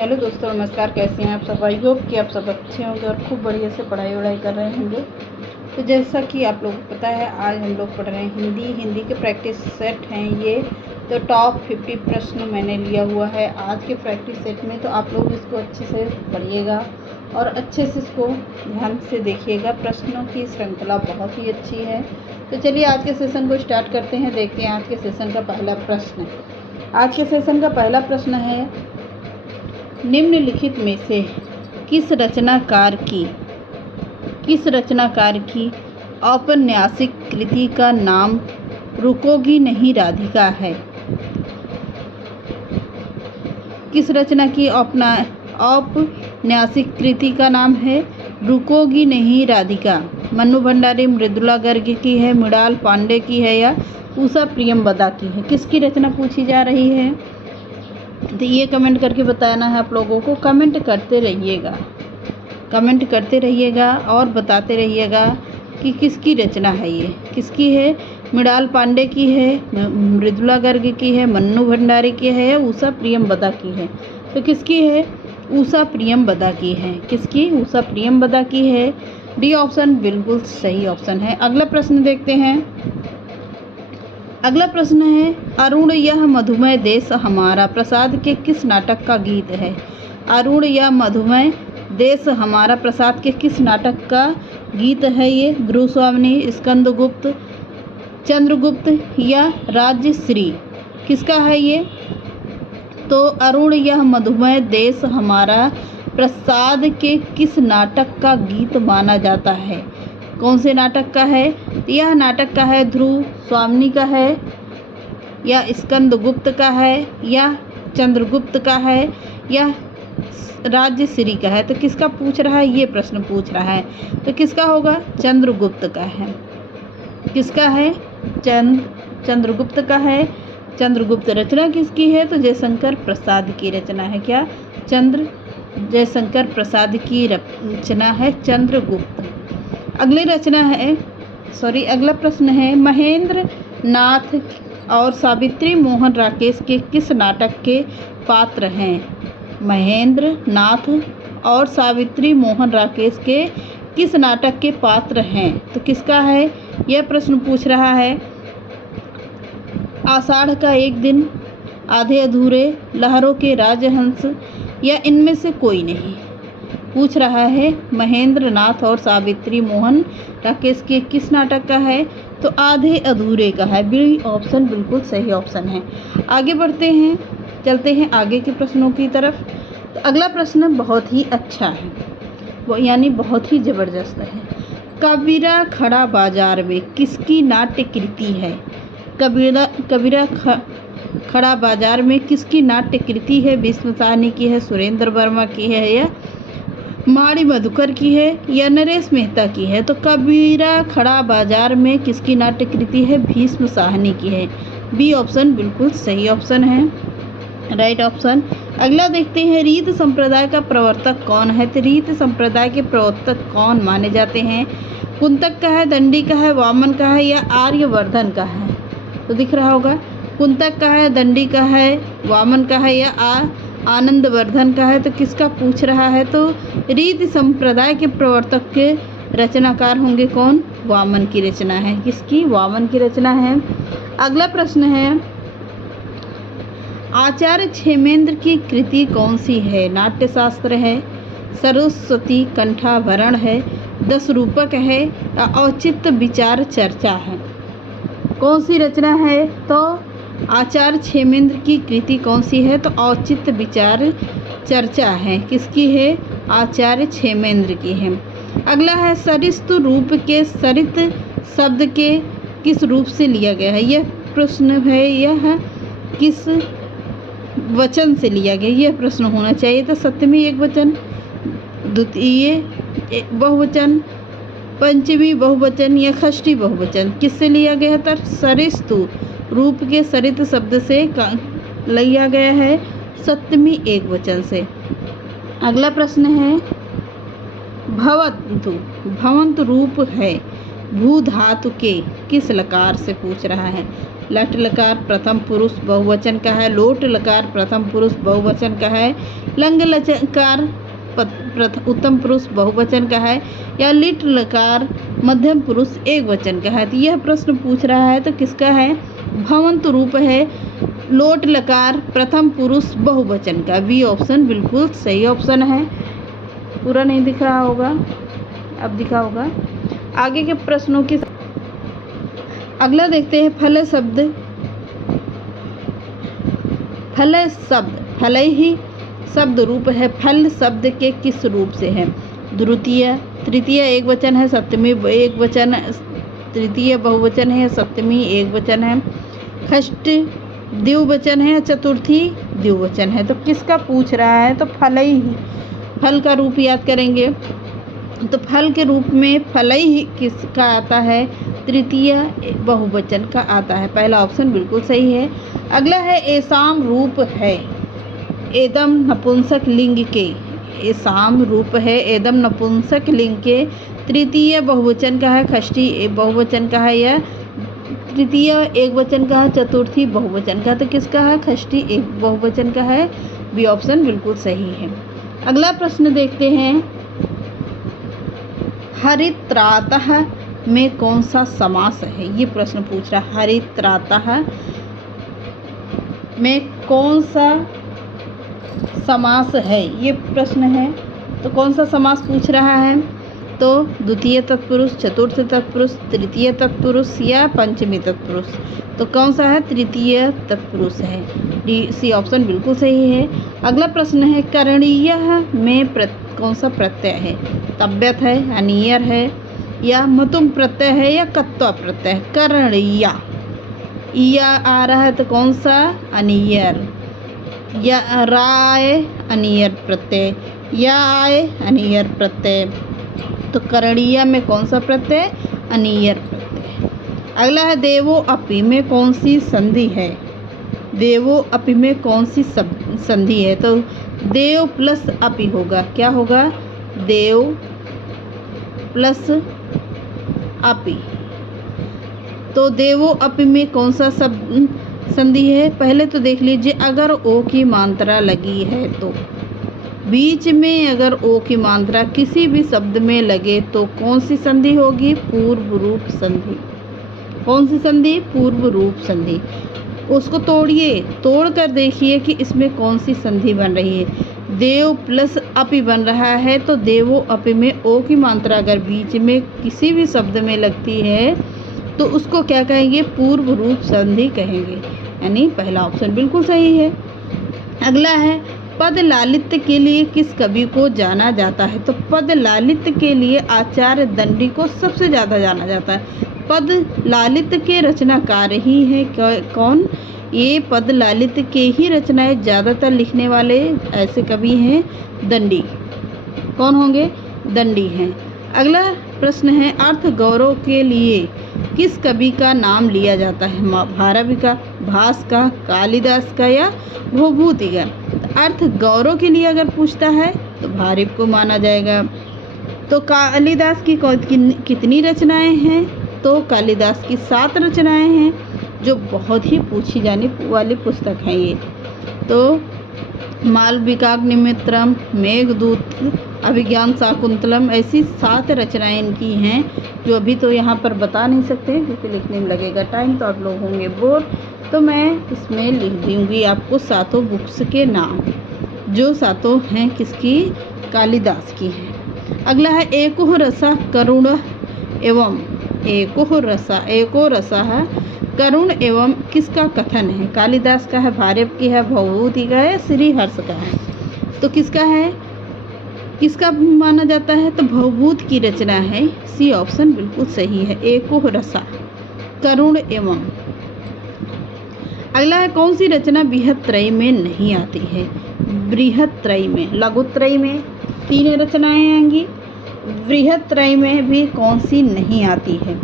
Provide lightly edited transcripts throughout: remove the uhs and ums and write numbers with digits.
Hello दोस्तों, नमस्कार। कैसे हैं आप सब? आई होप कि आप सब अच्छे होंगे और खूब बढ़िया से पढ़ाई वढ़ाई कर रहे होंगे। तो जैसा कि आप लोगों को पता है, आज हम लोग पढ़ रहे हैं हिंदी के प्रैक्टिस सेट हैं ये। तो टॉप 50 प्रश्न मैंने लिया हुआ है आज के प्रैक्टिस सेट में। तो आप लोग इसको अच्छे से पढ़िएगा और अच्छे से इसको ध्यान से देखिएगा। प्रश्नों की श्रृंखला बहुत ही अच्छी है। तो चलिए आज के सेशन को स्टार्ट करते हैं। देखते हैं आज के सेशन का पहला प्रश्न। आज के सेशन का पहला प्रश्न है, निम्नलिखित में से किस रचनाकार की औपन्यासिक कृति का नाम रुकोगी नहीं राधिका है? किस रचना की औपन्यासिक कृति का नाम है रुकोगी नहीं राधिका? मन्नू भंडारी, मृदुला गर्ग की है, मृणाल पांडे की है या उषा प्रियंवदा की है? किसकी रचना पूछी जा रही है? तो ये कमेंट करके बताना है आप लोगों को। कमेंट करते रहिएगा और बताते रहिएगा कि किसकी रचना है ये। किसकी है? मृणाल पांडे की है, मृदुला गर्ग की है, मन्नू भंडारी की है या उषा प्रियंवदा की है? तो किसकी है? उषा प्रियंवदा की है। किसकी? उषा प्रियंवदा की है। डी ऑप्शन बिल्कुल सही ऑप्शन है। अगला प्रश्न देखते हैं। अगला प्रश्न है, अरुण यह मधुमय देश हमारा प्रसाद के किस नाटक का गीत है? अरुण यह मधुमय देश हमारा प्रसाद के किस नाटक का गीत है ये? गुरुस्वामिनी, स्कंदगुप्त, चंद्रगुप्त या राज्यश्री? किसका है ये? तो अरुण यह मधुमय देश हमारा प्रसाद के किस नाटक का गीत माना जाता है? कौन से नाटक का है? यह नाटक का है ध्रुव स्वामिनी का है या स्कंदगुप्त का है या चंद्रगुप्त का है या राज्यश्री का है? तो किसका पूछ रहा है? ये प्रश्न पूछ रहा है। तो किसका होगा? चंद्रगुप्त का है। किसका है? चंद्रगुप्त का है। चंद्रगुप्त रचना किसकी है? तो जयशंकर प्रसाद की रचना है। क्या? जयशंकर प्रसाद की रचना है चंद्रगुप्त। अगला प्रश्न है, महेंद्र नाथ और सावित्री मोहन राकेश के किस नाटक के पात्र हैं? महेंद्र नाथ और सावित्री मोहन राकेश के किस नाटक के पात्र हैं? तो किसका है? यह प्रश्न पूछ रहा है। आषाढ़ का एक दिन, आधे अधूरे, लहरों के राजहंस या इनमें से कोई नहीं? पूछ रहा है महेंद्र नाथ और सावित्री मोहन राकेश के किस नाटक का है? तो आधे अधूरे का है। बी ऑप्शन बिल्कुल सही ऑप्शन है। आगे बढ़ते हैं, चलते हैं आगे के प्रश्नों की तरफ। तो अगला प्रश्न बहुत ही अच्छा है, वो यानी बहुत ही ज़बरदस्त है। कबीरा खड़ा बाजार में किसकी नाट्य कृति है? कबीरा खड़ा बाजार में किसकी नाट्य कृति है? भीष्म साहनी की है, सुरेंद्र वर्मा की है या माड़ी मधुकर की है या नरेश मेहता की है? तो कबीरा खड़ा बाजार में किसकी नाट्य कृति है? भीष्म साहनी की है। बी ऑप्शन बिल्कुल सही ऑप्शन है, राइट ऑप्शन। अगला देखते हैं, रीत संप्रदाय का प्रवर्तक कौन है? तो रीत संप्रदाय के प्रवर्तक कौन माने जाते हैं? कुंतक का है, दंडी का है, वामन का है या आर्यवर्धन का है? तो दिख रहा होगा, कुंतक का है, दंडी का है, वामन का है या आनंदवर्धन का है? तो किसका पूछ रहा है? तो रीत संप्रदाय के प्रवर्तक के रचनाकार होंगे कौन? वामन की रचना है। किसकी? वामन की रचना है। अगला प्रश्न है, आचार्य क्षेमेंद्र की कृति कौन सी है? नाट्यशास्त्र है, सरस्वती कंठाभरण है, 10 रूपक है या औचित्य विचार चर्चा है? कौन सी रचना है? तो आचार्य क्षेमेंद्र की कृति कौन सी है? तो औचित्य विचार चर्चा है। किसकी है? आचार्य क्षेमेंद्र की है। अगला है, सरिस्तु रूप के सरित शब्द के किस रूप से लिया गया है? यह प्रश्न है, यह किस वचन से लिया गया? यह प्रश्न होना चाहिए। तो सप्तमी एकवचन, द्वितीय बहुवचन, पंचमी बहुवचन या षष्ठी बहुवचन? किससे लिया गया है? तो सरिस्तु रूप के सरित शब्द से लिया गया है, सप्तमी एकवचन से। अगला प्रश्न है, भवंतु रूप है भू धातु के किस लकार से पूछ रहा है? लट लकार प्रथम पुरुष बहुवचन का है, लोट लकार प्रथम पुरुष बहुवचन का है लंग लकार उत्तम पुरुष बहुवचन का है या लिट लकार मध्यम पुरुष एक वचन का है। तो यह प्रश्न पूछ रहा है तो किसका है, भवंत रूप है लोट लकार प्रथम पुरुष बहुवचन का। बी ऑप्शन बिल्कुल सही ऑप्शन है। पूरा नहीं दिख रहा होगा, अब दिखा होगा। आगे के प्रश्नों की अगला देखते हैं। फल शब्द, फल शब्द फल ही शब्द रूप है, फल शब्द के किस रूप से है। द्वितीय, तृतीय एक वचन है, सप्तमी एक वचन, तृतीय बहुवचन है, सप्तमी एक वचन है, षष्ठी द्विवचन है, चतुर्थी द्विवचन है। तो किसका पूछ रहा है, तो फल ही, फल का रूप याद करेंगे तो फल के रूप में फल ही किसका आता है, तृतीय बहुवचन का आता है। पहला ऑप्शन बिल्कुल सही है। अगला है एसाम रूप है एदम नपुंसक लिंग के, एसाम रूप है एदम नपुंसक लिंग के, तृतीय बहुवचन का है, षष्ठी बहुवचन का है या तृतीय एक वचन का है, चतुर्थी बहुवचन का। तो किसका है, षष्ठी एक बहुवचन का है। बी ऑप्शन बिल्कुल सही है। अगला प्रश्न देखते हैं। हरित्रातः में कौन सा समास है, ये प्रश्न पूछ रहा है। हरित्रातः में कौन सा समास है, ये प्रश्न है। तो कौन सा समास पूछ रहा है, तो द्वितीय तत्पुरुष, चतुर्थ तत्पुरुष, तृतीय तत्पुरुष या पंचमी तत्पुरुष। तो कौन सा है, तृतीय तत्पुरुष है। डी सी ऑप्शन बिल्कुल सही है। अगला प्रश्न है। करणीय में कौन सा प्रत्यय है, तव्यत है, अनियर है या मतुम प्रत्यय है या कत्वा प्रत्यय है। करणीय या आ रहा है तो कौन सा, अनियर, या राय अनियर प्रत्यय या आय अनियर प्रत्यय। तो करणीय में कौन सा प्रत्यय, अनियर प्रत्यय। अगला है। देवो अपि में कौन सी संधि है, देवो अपि में कौन सी संधि है। तो देव प्लस अपि होगा, क्या होगा, देव प्लस अपि। तो देवो अपि में कौन सा संधि है, पहले तो देख लीजिए। अगर ओ की मात्रा लगी है तो बीच में अगर ओ की मात्रा किसी भी शब्द में लगे तो कौन सी संधि होगी, पूर्व रूप संधि। कौन सी संधि, पूर्व रूप संधि। उसको तोड़िए, तोड़ कर देखिए कि इसमें कौन सी संधि बन रही है। देव प्लस अपि बन रहा है तो देवो अपि में ओ की मात्रा अगर बीच में किसी भी शब्द में लगती है तो उसको क्या कहेंगे, पूर्व रूप संधि कहेंगे। यानी पहला ऑप्शन बिल्कुल सही है। अगला है। पद लालित्य के लिए किस कवि को जाना जाता है। तो पद लालित्य के लिए आचार्य दंडी को सबसे ज़्यादा जाना जाता है। पद लालित्य के रचनाकार ही हैं कौन, ये पद लालित्य के ही रचनाएं ज़्यादातर लिखने वाले ऐसे कवि हैं दंडी। कौन होंगे, दंडी हैं। अगला प्रश्न है। अर्थ गौरव के लिए किस कवि का नाम लिया जाता है, भारवी का, भास का, कालिदास का या भूभूति का। अर्थ गौरव के लिए अगर पूछता है तो भारवी को माना जाएगा। तो कालिदास की कितनी रचनाएं हैं, तो कालिदास की 7 रचनाएं हैं जो बहुत ही पूछी जाने वाली पुस्तक है ये। तो मालविकाग्निमित्रम, मेघदूत, अभिज्ञान शाकुंतलम, ऐसी 7 रचनाएं इनकी हैं जो अभी तो यहाँ पर बता नहीं सकते क्योंकि लिखने में लगेगा टाइम, तो आप लोग होंगे बोर। तो मैं इसमें लिख दूँगी आपको 7 बुक्स के नाम, जो 7 हैं किसकी, कालिदास की हैं। अगला है। एको रसा करुण एवं, एको रसा है करुण एवं किसका कथन है, कालिदास का है, भारवी की है, भवभूति का है, श्रीहर्ष का है। तो किसका है, किसका माना जाता है, तो भवभूत की रचना है। सी ऑप्शन बिल्कुल सही है। एको रसा करुण एवं। अगला है। कौन सी रचना बृहत्त्रयी में नहीं आती है, बृहत्त्रयी में, लघुत्रयी में 3 रचनाएं आएंगी, बृहत्त्रयी में भी कौन सी नहीं आती है।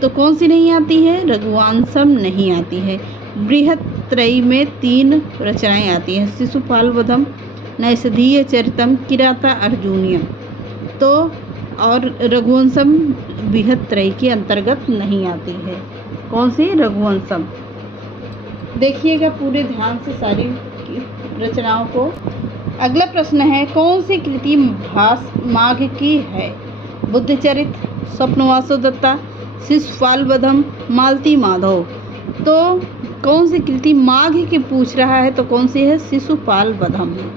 तो कौन सी नहीं आती है, रघुवंशम नहीं आती है। बृहत्त्रयी में 3 रचनाएं आती हैं, शिशुपाल वधम, नैषधीय चरितम, किराता अर्जुनीयम। तो और रघुवंशम बृहत्त्रयी के अंतर्गत नहीं आती है। कौन सी, रघुवंशम। देखिएगा पूरे ध्यान से सारी रचनाओं को। अगला प्रश्न है, कौन सी कृति भास माघ की है? बुद्धचरित, स्वप्नवासो दत्ता, शिशुपाल वधम, मालती माधव। तो कौन सी कृति माघ की पूछ रहा है, तो कौन सी है? शिशुपाल वधम है।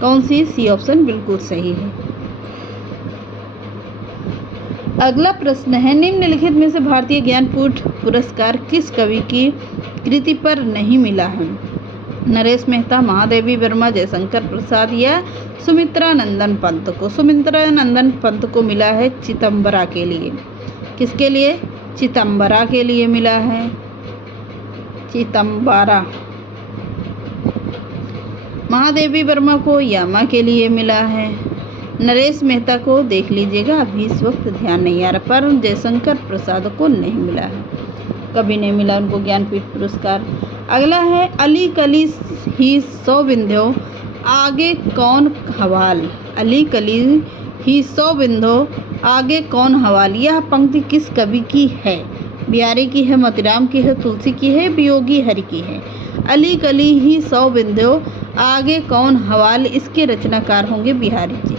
कौन सी? सी ऑप्शन बिल्कुल सही है। अगला प्रश्न है, निम्नलिखित में से भारतीय ज्ञानपीठ पुरस्कार किस कवि की कृति पर नहीं मिला है? नरेश मेहता, महादेवी वर्मा, जयशंकर प्रसाद या सुमित्रा नंदन पंत को? सुमित्रा नंदन पंत को मिला है चिदंबरा के लिए। किसके लिए? चिदंबरा के लिए मिला है, चिदंबरा। महादेवी वर्मा को यामा के लिए मिला है। नरेश मेहता को देख लीजिएगा, अभी इस वक्त ध्यान नहीं आ रहा, पर जयशंकर प्रसाद को नहीं मिला है, कभी नहीं मिला उनको ज्ञानपीठ पुरस्कार। अगला है, अली कली ही सौ बिंध्यो आगे कौन हवाल? अली कली ही सौ बिंध्यो आगे कौन हवाल? यह पंक्ति किस कवि की है? बिहारी की है, मोतीराम की है, तुलसी की है, वियोगी हरि की है? अली कली ही सौ बिंध्यो आगे कौन हवाल, इसके रचनाकार होंगे बिहारी जी।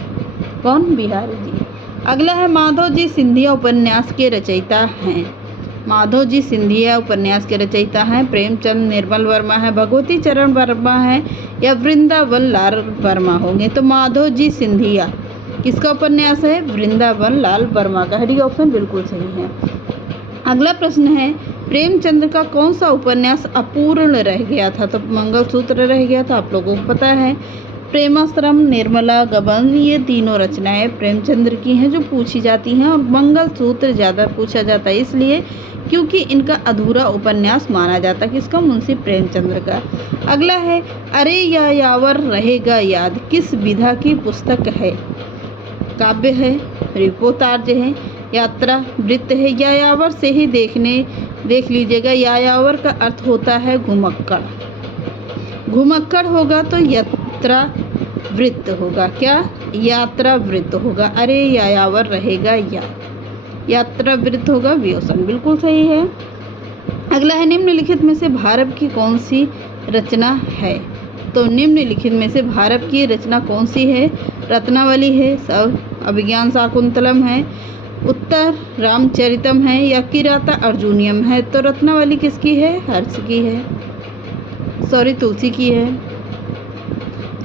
कौन? बिहारी जी। अगला है, माधव जी सिंधिया उपन्यास के रचयिता हैं। माधव जी सिंधिया उपन्यास के रचयिता हैं प्रेमचंद निर्मल वर्मा है, भगवती चरण वर्मा है या वृंदावन लाल वर्मा होंगे? तो माधव जी सिंधिया किसका उपन्यास है? वृंदावन लाल वर्मा का। डी ऑप्शन बिल्कुल सही है। अगला प्रश्न है, प्रेमचंद का कौन सा उपन्यास अपूर्ण रह गया था? तो मंगलसूत्र रह गया था, आप लोगों को पता है। प्रेमाश्रम, निर्मला गबन, ये तीनों रचनाएं प्रेमचंद्र की हैं जो पूछी जाती हैं, और मंगलसूत्र ज़्यादा पूछा जाता है इसलिए क्योंकि इनका अधूरा उपन्यास माना जाता है। किसका? मुंशी प्रेमचंद्र का। अगला है, अरे या यावर रहेगा याद किस विधा की पुस्तक है? काव्य है, रिपोर्तार्ज है, यात्रा वृत्त है, यायावर से ही देख लीजिएगा। यायावर का अर्थ होता है घुमक्कड़, घुमक्कड़ होगा तो यात्रा वृत्त होगा। क्या? यात्रा वृत्त होगा। अरे यायावर रहेगा यात्रा वृत्त होगा, वियोसन बिल्कुल सही है। अगला है, निम्नलिखित में से भारत की कौन सी रचना है? तो निम्नलिखित में से भारत की रचना कौन सी है? रत्नावली है, सब अभिज्ञान शाकुंतलम है, उत्तर रामचरितम है या किराता अर्जुनियम है? तो रत्नावली किसकी है? हर्ष की है, सॉरी तुलसी की है।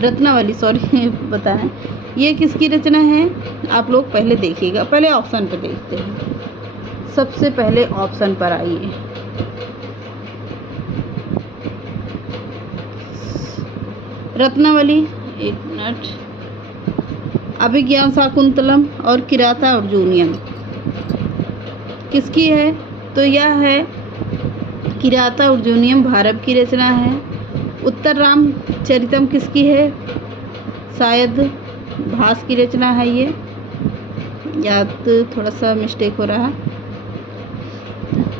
रत्नावली सॉरी बताएं, ये किसकी रचना है? आप लोग पहले देखिएगा, पहले ऑप्शन पर देखते हैं। सबसे पहले ऑप्शन पर आइए। रत्नावली, एक मिनट, अभिज्ञान शाकुंतलम और किराता अर्जुनियम किसकी है? तो यह है किराता अर्जुनियम भारत की रचना है। उत्तर रामचरितम किसकी है? शायद भास की रचना है ये, या तो थोड़ा सा मिस्टेक हो रहा है।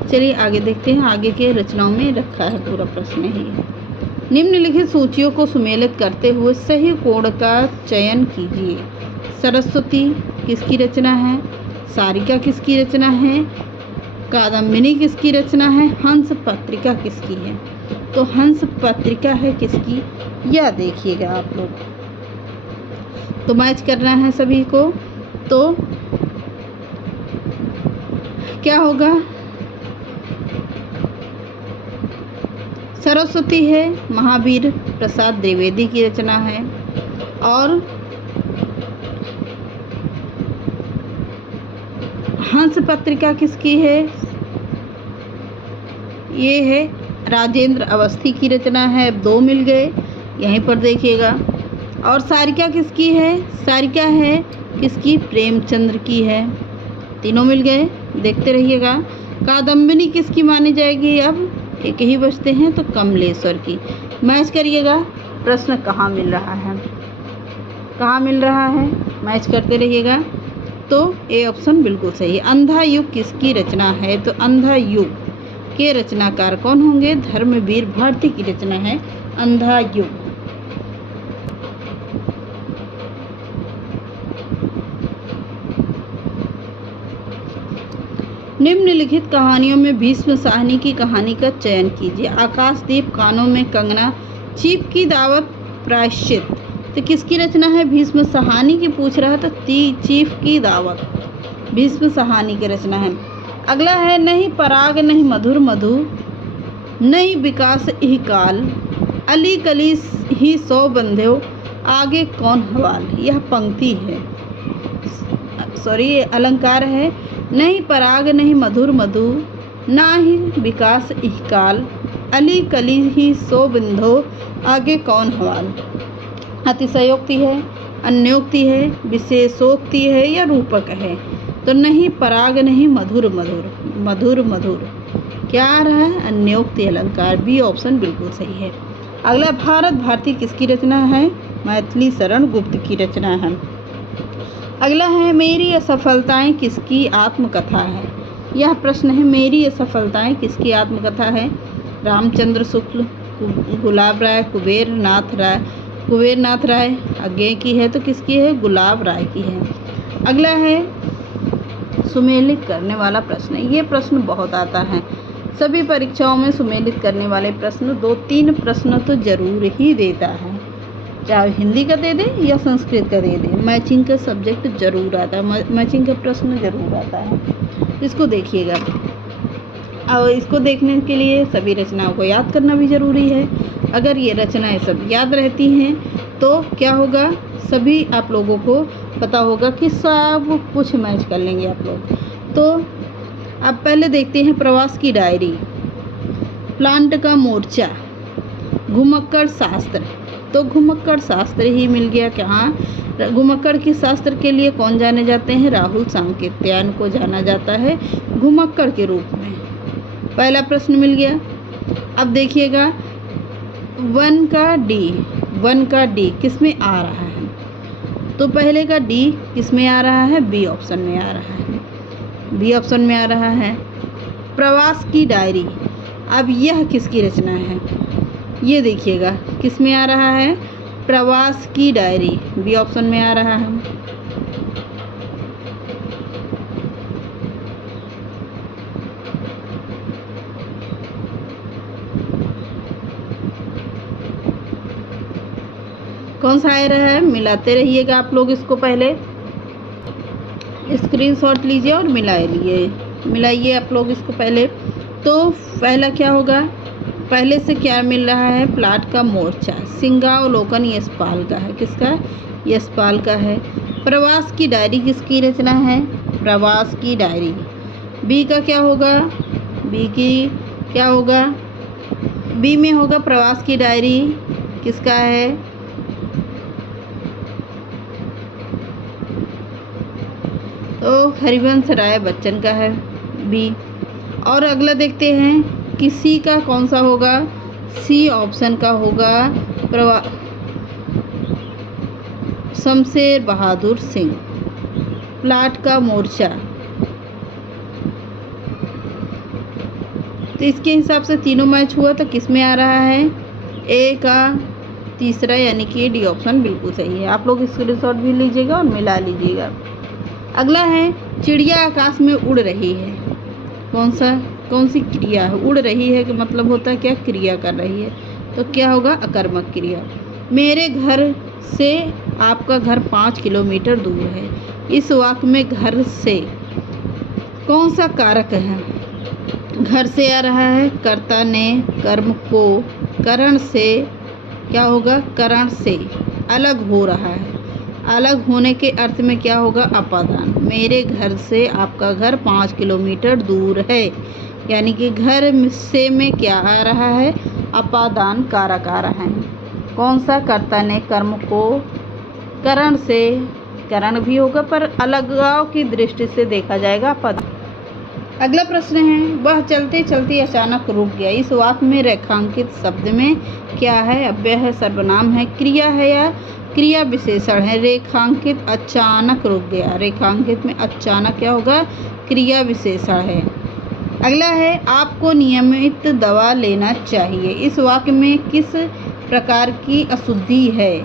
चलिए आगे देखते हैं, आगे के रचनाओं में रखा है पूरा प्रश्न ही। निम्नलिखित सूचियों को सुमेलित करते हुए सही कोड का चयन कीजिए। सरस्वती किसकी रचना है? सारिका किसकी रचना है? कादम्बिनी किसकी रचना है? हंस पत्रिका किसकी है? तो हंस पत्रिका है किसकी? यह देखिएगा आप लोग, तो मैच करना है सभी को। तो क्या होगा? सरस्वती है महावीर प्रसाद द्विवेदी की रचना है, और हंस पत्रिका किसकी है? ये है राजेंद्र अवस्थी की रचना है। 2 मिल गए, यहीं पर देखिएगा। और सारिका किसकी है? सारिका है किसकी? प्रेमचंद्र की है। तीनों मिल गए, देखते रहिएगा। कादम्बिनी किसकी मानी जाएगी? अब एक ही बचते हैं, तो कमलेश्वर की। मैच करिएगा, प्रश्न कहाँ मिल रहा है, कहाँ मिल रहा है, मैच करते रहिएगा। तो ए ऑप्शन बिल्कुल सही है। अंधा युग किसकी रचना है? तो अंधा युग के रचनाकार कौन होंगे? धर्मवीर भारती की रचना है अंधा युग। निम्नलिखित कहानियों में भीष्म साहनी की कहानी का चयन कीजिए। आकाशदीप, कानों में कंगना, चीप की दावत, प्रायश्चित। तो किसकी रचना है? भीष्म साहनी की पूछ रहा है, तो चीफ की दावत भीष्म साहनी की रचना है। अगला है नहीं पराग नहीं मधुर मधु, नहीं विकास ही काल, अली कली ही सौ बंध्यो, आगे कौन हवाल। यह पंक्ति है, सॉरी अलंकार है। नहीं पराग नहीं मधुर मधु, ना ही विकास ही काल, अली कली ही सौ बिंधो, आगे कौन हवाल। अतिशयोक्ति है, अन्योक्ति है, विशेषोक्ति है या रूपक है। तो नहीं पराग नहीं मधुर मधुर, मधुर मधुर क्या आ रहा है? अन्योक्ति अलंकार, बी ऑप्शन बिल्कुल सही है। अगला भारत भारती किसकी रचना है? मैथिली शरण गुप्त की रचना है। अगला है मेरी असफलताएं किसकी आत्मकथा है। यह प्रश्न है, मेरी असफलताएं किसकी आत्मकथा है? रामचंद्र शुक्ल, गुलाब राय, कुबेर नाथ राय अज्ञे की है, तो किसकी है? गुलाब राय की है। अगला है सुमेलित करने वाला प्रश्न। ये प्रश्न बहुत आता है सभी परीक्षाओं में। सुमेलित करने वाले प्रश्न 2-3 प्रश्न तो जरूर ही देता है, चाहे हिंदी का दे दे या संस्कृत का दे दे। मैचिंग का सब्जेक्ट जरूर आता है, मैचिंग का प्रश्न जरूर आता है। इसको देखिएगा। और इसको देखने के लिए सभी रचनाओं को याद करना भी ज़रूरी है। अगर ये रचनाएं सब याद रहती हैं तो क्या होगा, सभी आप लोगों को पता होगा कि सब कुछ मैच कर लेंगे आप लोग। तो अब पहले देखते हैं प्रवास की डायरी, प्लांट का मोर्चा, घुमक्कड़ शास्त्र। तो घुमक्कड़ शास्त्र ही मिल गया। कहाँ घुमक्कड़ के शास्त्र के लिए कौन जाने जाते हैं? राहुल सांकेत्यायन को जाना जाता है घुमक्कड़ के रूप में। पहला प्रश्न मिल गया। अब देखिएगा 1 का डी किस में आ रहा है? तो पहले का डी किस में आ रहा है? बी ऑप्शन में आ रहा है, बी ऑप्शन में आ रहा है। प्रवास की डायरी, अब यह किसकी रचना है? ये देखिएगा किस में आ रहा है? प्रवास की डायरी, बी ऑप्शन में आ रहा है। कौन सा आ रहा है? मिलाते रहिएगा आप लोग। इसको पहले स्क्रीनशॉट लीजिए और मिलाइए आप लोग इसको पहले। तो पहला क्या होगा? पहले से क्या मिल रहा है? प्लाट का मोर्चा, सिंहावलोकन यशपाल का है। किसका? यशपाल का है। प्रवास की डायरी किसकी रचना है? प्रवास की डायरी। बी का क्या होगा? बी की क्या होगा? बी में होगा प्रवास की डायरी, किसका है? तो हरिवंश राय बच्चन का है, बी। और अगला देखते हैं किसी का कौन सा होगा? सी ऑप्शन का होगा शमशेर बहादुर सिंह, प्लाट का मोर्चा। तो इसके हिसाब से तीनों मैच हुआ, तो किस में आ रहा है? ए का तीसरा, यानी कि डी ऑप्शन बिल्कुल सही है। आप लोग स्क्रीनशॉट भी लीजिएगा और मिला लीजिएगा। अगला है चिड़िया आकाश में उड़ रही है। कौन सी क्रिया है? उड़ रही है कि मतलब होता है क्या? क्रिया कर रही है, तो क्या होगा? अकर्मक क्रिया। मेरे घर से आपका घर 5 किलोमीटर दूर है। इस वाक्य में घर से कौन सा कारक है? घर से आ रहा है, कर्ता ने कर्म को करण से क्या होगा? करण से अलग हो रहा है। अलग होने के अर्थ में क्या होगा? अपादान। मेरे घर से आपका घर 5 किलोमीटर दूर है, यानी कि घर से में क्या आ रहा है? अपादान कारक आ रहा है। कौन सा? कर्ता ने कर्म को करण से, करण भी होगा पर अलगाव की दृष्टि से देखा जाएगा अपादान। अगला प्रश्न है वह चलते चलते अचानक रुक गया। इस वाक्य में रेखांकित शब्द में क्या है? अव्यय है, सर्वनाम है, क्रिया है या क्रिया विशेषण है? रेखांकित अचानक रुक गया। रेखांकित में अचानक क्या होगा? क्रिया विशेषण है। अगला है आपको नियमित दवा लेना चाहिए। इस वाक्य में किस प्रकार की अशुद्धि है?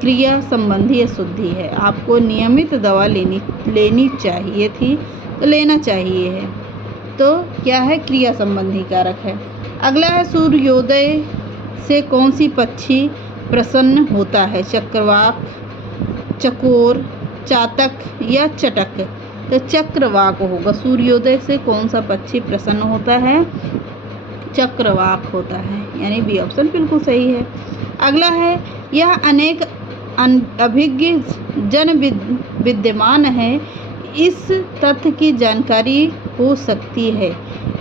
क्रिया संबंधी अशुद्धि है। आपको नियमित दवा लेनी चाहिए थी, तो लेना चाहिए है, तो क्या है? क्रिया संबंधी कारक है। अगला है सूर्योदय से कौन सी पक्षी प्रसन्न होता है? चक्रवाक, चकोर, चातक या चटक? तो चक्रवाक होगा। सूर्योदय से कौन सा पक्षी प्रसन्न होता है? चक्रवाक होता है, यानी बी ऑप्शन बिल्कुल सही है। अगला है, यह अनेक अभिज्ञ जन विद्यमान है, इस तथ्य की जानकारी हो सकती है।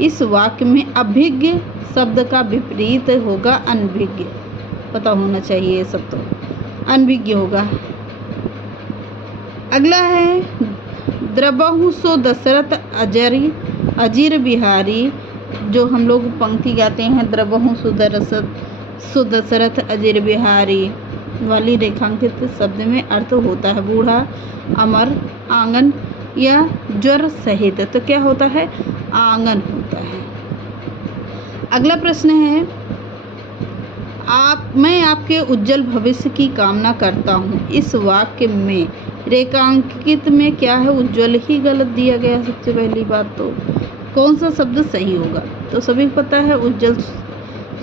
इस वाक्य में अभिज्ञ शब्द का विपरीत होगा अनभिज्ञ। पता होना चाहिए ये सब, तो अनभिज्ञ होगा। अगला है, द्रबहु सो दशरथ अजीर बिहारी, जो हम लोग पंक्ति गाते हैं, द्रबहु सो दशरथ अजीर बिहारी वाली रेखांकित शब्द में अर्थ होता है बूढ़ा, अमर, आंगन या ज्वर सहित। तो क्या होता है? आंगन होता है। अगला प्रश्न है, मैं आपके उज्जवल भविष्य की कामना करता हूँ। इस वाक्य में रेखांकित में क्या है? उज्जवल ही गलत दिया गया। सबसे पहली बात तो कौन सा शब्द सही होगा? तो सभी को पता है उज्जवल।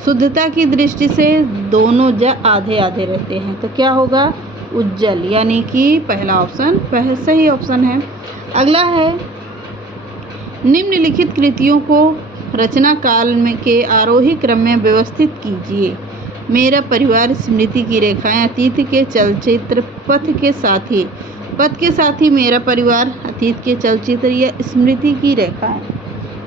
शुद्धता की दृष्टि से दोनों आधे आधे रहते हैं, तो क्या होगा? उज्जवल, यानी कि पहला ऑप्शन सही ऑप्शन है। अगला है, निम्नलिखित कृतियों को रचना काल में के आरोही क्रम में व्यवस्थित कीजिए। मेरा परिवार, स्मृति की रेखाएं, अतीत के चलचित्र, पथ के साथी, मेरा परिवार, अतीत के चलचित्र या स्मृति की रेखाएं।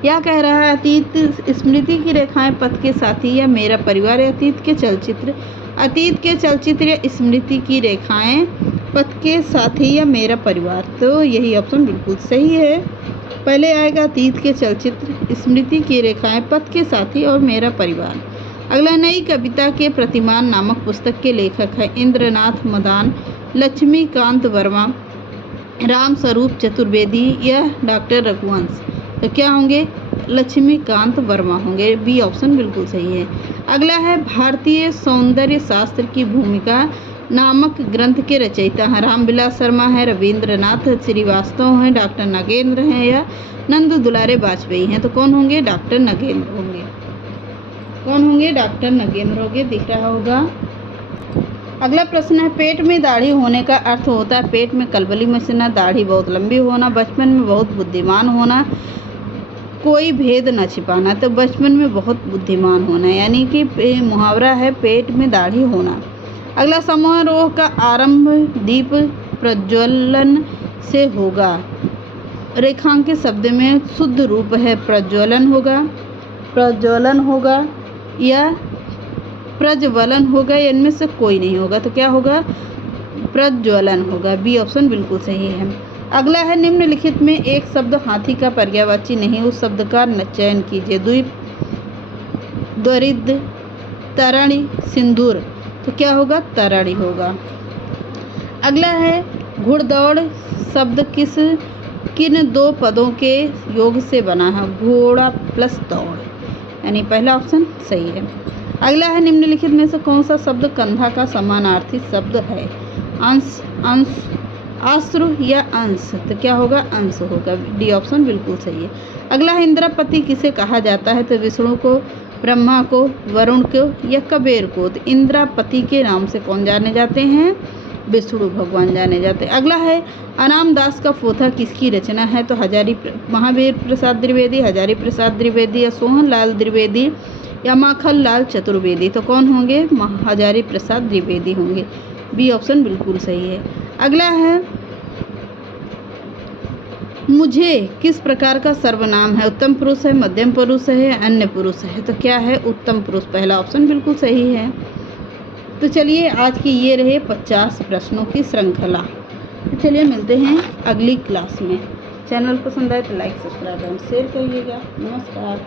क्या कह रहा है? अतीत, स्मृति की रेखाएं, पथ के साथी या मेरा परिवार या अतीत के चलचित्र। अतीत के चलचित्र या स्मृति की रेखाएं, पथ के साथी या मेरा परिवार। तो यही ऑप्शन बिल्कुल सही है। पहले आएगा अतीत के चलचित्र, स्मृति की रेखाएं, पथ के साथी और मेरा परिवार। अगला, नई कविता के प्रतिमान नामक पुस्तक के लेखक है इंद्रनाथ मदान, लक्ष्मीकांत वर्मा, राम स्वरूप चतुर्वेदी या डॉक्टर रघुवंश। तो क्या होंगे? लक्ष्मीकांत वर्मा होंगे। बी ऑप्शन बिल्कुल सही है। अगला है, भारतीय सौंदर्य शास्त्र की भूमिका नामक ग्रंथ के रचयिता हैं रामविलास शर्मा है, रविंद्रनाथ श्रीवास्तव हैं, डॉक्टर नागेंद्र हैं या नंद दुलारे वाजपेयी हैं। तो कौन होंगे? डॉक्टर नागेंद्र होंगे। कौन होंगे? डॉक्टर नागेंद्र होंगे। दिख रहा होगा। अगला प्रश्न है, पेट में दाढ़ी होने का अर्थ होता है पेट में कलबली मचना, दाढ़ी बहुत लंबी होना, बचपन में बहुत बुद्धिमान होना, कोई भेद न छिपाना। तो बचपन में बहुत बुद्धिमान होना, यानी कि मुहावरा है पेट में दाढ़ी होना। अगला, समारोह का आरंभ दीप प्रज्वलन से होगा। रेखांकित शब्द में शुद्ध रूप है प्रज्वलन होगा या प्रज्वलन होगा, या इनमें से कोई नहीं होगा। तो क्या होगा? प्रज्वलन होगा। बी ऑप्शन बिल्कुल सही है। अगला है, निम्नलिखित में एक शब्द हाथी का पर्यायवाची नहीं, उस शब्द का चयन कीजिए। द्वीप, द्वरिद, तरणी, सिंदूर। तो क्या होगा? तरणी होगा। अगला है, घुड़दौड़ शब्द किन दो पदों के योग से बना है? घोड़ा प्लस दौड़, यानी पहला ऑप्शन सही है। अगला है, निम्नलिखित में से कौन सा शब्द कंधा का समानार्थी शब्द है? अंश, आश्रु या अंश। तो क्या होगा? अंश होगा। डी ऑप्शन बिल्कुल सही है। अगला है, इंद्रपति किसे कहा जाता है? तो विष्णु को, ब्रह्मा को, वरुण को या कबीर को। तो इंद्रपति के नाम से कौन जाने जाते हैं? विष्णु भगवान जाने जाते हैं। अगला है, अनाम दास का फोथा किसकी रचना है? तो महावीर प्रसाद द्विवेदी, हजारी प्रसाद द्विवेदी या सोहन लाल द्विवेदी या माखन लाल चतुर्वेदी। तो कौन होंगे? हजारी प्रसाद द्विवेदी होंगे। बी ऑप्शन बिल्कुल सही है। अगला है, मुझे किस प्रकार का सर्वनाम है? उत्तम पुरुष है, मध्यम पुरुष है, अन्य पुरुष है। तो क्या है? उत्तम पुरुष, पहला ऑप्शन बिल्कुल सही है। तो चलिए, आज की ये रहे 50 प्रश्नों की श्रृंखला। तो चलिए मिलते हैं अगली क्लास में। चैनल पसंद आए तो लाइक, सब्सक्राइब और शेयर करिएगा। नमस्कार।